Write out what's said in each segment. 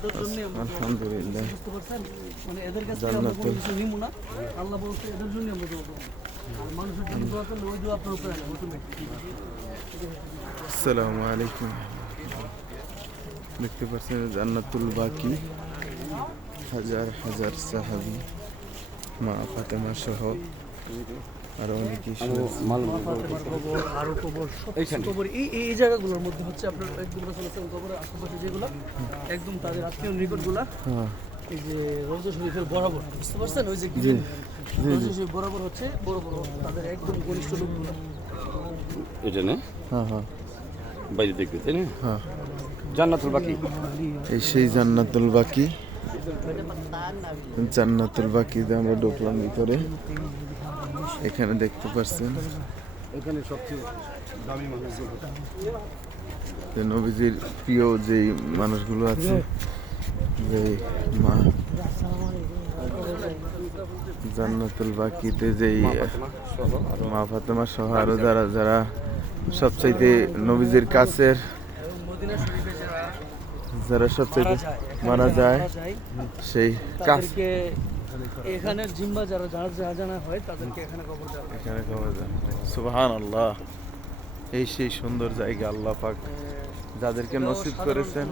আলহামদুলিল্লাহ মানে এদের কাছে আমরা কোনো কিছু নিব না, আল্লাহ বলছে এদের জন্য আমরা দোয়া করব। আর মানুষের জন্য দোয়া করলে ওই দোয়া আপনার উপরে আসবে অটোমেটিক। আসসালামু আলাইকুম। দেখতে পাচ্ছেন জান্নাতুল বাকি, হাজার হাজার সাহাবী, মা ফাতেমা সহ আরো অনেকেই আরো কবর, সবচেয়ে কবর এই জায়গাগুলোর মধ্যে হচ্ছে আপনার একদম রাসূলুল্লাহ কবরের আশেপাশে যেগুলো একদম তাদের আত্মীয় নিকটগুলা, এই যে রওজা শরীফের বরাবর, বুঝতে পারছেন? ওই যে রওজা শরীফ বরাবর হচ্ছে বড় বড় তাদের একদম ঘনিষ্ঠ লোকগুলো। এটা না? হ্যাঁ হ্যাঁ, বাইরে দেখবে তাই না? হ্যাঁ, জান্নাতুল বাকি। এই সেই জান্নাতুল বাকি। জান্নাতুল বাকিতে আমরা ঢুকলাম ভিতরে। এখানে দেখতে পাচ্ছেন এখানে সবচেয়ে দামি মানুষগুলো, যে নবীজির প্রিয় যেই মানুষগুলো আছে, যে মা জান্নাতুল বাকিতে যেই মা ফাতেমা সহ আরো যারা যারা সবচাইতে নবীজির কাছের, যারা সবচাইতে মারা যায়, সেই কাজ এখানের জিম্বা যারা জানা হয় তাদেরকে এখানে কবর দেওয়া হয়। এখানে কবর দেওয়া। সুবহানাল্লাহ। এই সেই সুন্দর জায়গা আল্লাহ পাক যাদেরকে নসিব করেছেন।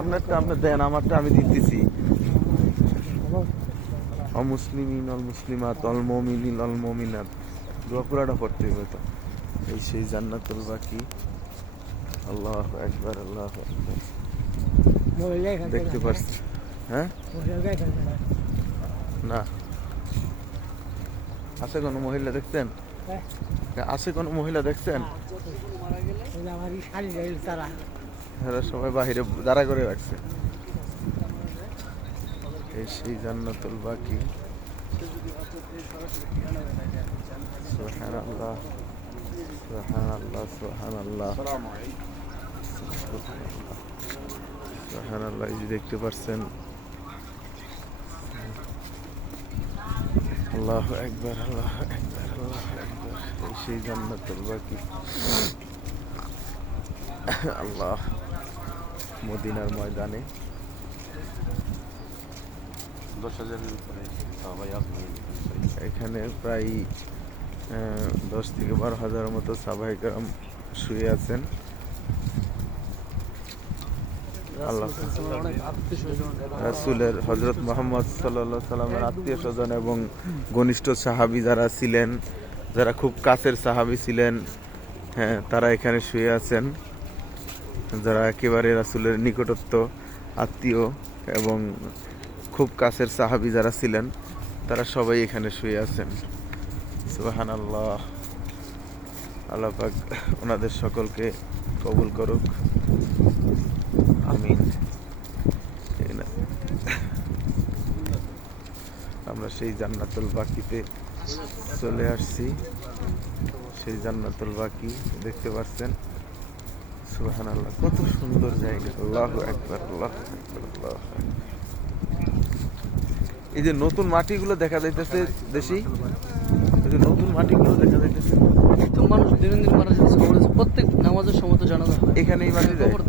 আপনারটা আপনি দেন, আমারটা আমি দিতেছি। অমুসলিমিন অল মুসলিমাত অল মুমিনিন অল মুমিনাত, দোয়া পুরাটা পড়তে হবে তো। এই সেই জান্নাতুল বাকি। আল্লাহু আকবার, আল্লাহু আকবার। দেখতে পাচ্ছি, হ্যাঁ না আছে কোনো মহিলা দেখছেন? আছে কোনো মহিলা দেখছেন? এরা সবাই বাহিরে দাঁড়া করে রাখছে। এই সেই জান্নাতুল বাকি। সুবহানাল্লাহ, সুবহানাল্লাহ, সুবহানাল্লাহ, সুবহানাল্লাহ। এই যে দেখতে পাচ্ছেন, আল্লাহু আকবার, আল্লাহু আকবার, আল্লাহু আকবার। এই সেই জান্নাতুল বাকি। আল্লাহ, মদিনার ময়দানে 10,000-এর উপরে সবাই আসবে। এখানে প্রায় 10 থেকে 12,000 মতো সাহাবায়ে কেরাম শুয়ে আছেন। আল্লাহ রাসূলের হযরত মুহাম্মদ সাল্লাল্লাহু আলাইহি সাল্লামের আত্মীয় স্বজন এবং ঘনিষ্ঠ সাহাবী যারা ছিলেন, যারা খুব কাছের সাহাবী ছিলেন, হ্যাঁ, তারা এখানে শুয়ে আছেন। যারা একেবারে রাসূলের নিকটত্ব আত্মীয় এবং খুব কাছের সাহাবী যারা ছিলেন, তারা সবাই এখানে শুয়ে আছেন। সুবহানাল্লাহ। আল্লাহ পাক ওনাদের সকলকে কবুল করুক, আমিন। আমরা সেই জান্নাতুল বাকিতে চলে আসছি। সেই জান্নাতুল বাকি দেখতে পাচ্ছেন। সুবহানাল্লাহ, কত সুন্দর জায়গা। আল্লাহু আকবার, আল্লাহু আকবার, আল্লাহু আকবার। এই যে নতুন মাটিগুলো দেখা যাইতেছে দেশি, এই যে নতুন মাটিগুলো দেখা যাইতেছে, তো মানুষ দিন দিন মারা যাচ্ছে কবরে, প্রত্যেক নামাজের সময় তো জানাজা হয় এখানে এই মাটি যায়। কবর।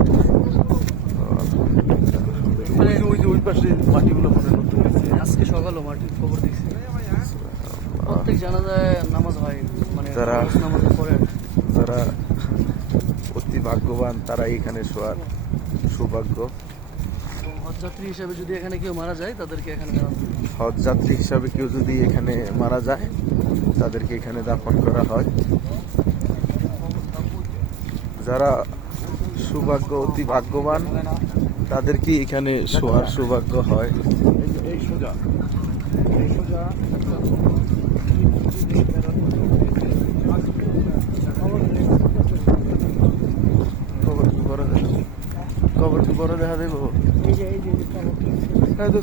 ওই পাশে মাটিগুলো মনে নতুন আছে। আজকে সকালও মাটির খবর দেখছি, প্রত্যেক জানাজায় নামাজ হয়, মানে যারা নামাজের পরে। যারা অতি ভাগ্যবান তারা এখানে শোয়ার সৌভাগ্য। হজযাত্রী হিসাবে যদি এখানে কেউ মারা যায় তাদেরকে এখানে জানাজা হয়। হজ যাত্রী হিসাবে কেউ যদি এখানে মারা যায় তাদেরকে এখানে দাফন করা হয়। যারা সৌভাগ্য অতি ভাগ্যবান তাদেরকে এখানে শোয়ার সৌভাগ্য হয়। কবর কি বড় দেখা দেবো?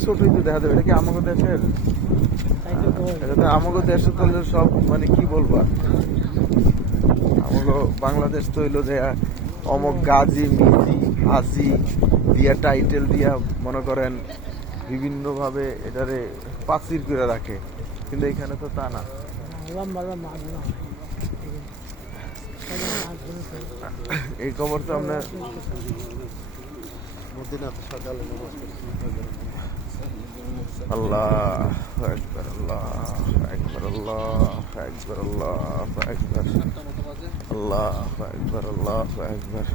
ছোটই তো দেখা দেবে। এটা কি আমাকে দেশের? এটা তো আমাকে দেশের তো সব, মানে কি বলবা, আমাকে বাংলাদেশ তো হইলো যে অমক গাজী মিজি হাজি দিয়া টাইটেল দিয়া মনে করেন বিভিন্নভাবে এটারে পাচির করে রাখে, কিন্তু এখানে তো তা না। এই কবর তো আপনার আল্লাহ একবার আল্লাহ একবার আল্লাহ একবার আল্লাহ একবার আল্লাহ একবার আল্লাহ একবার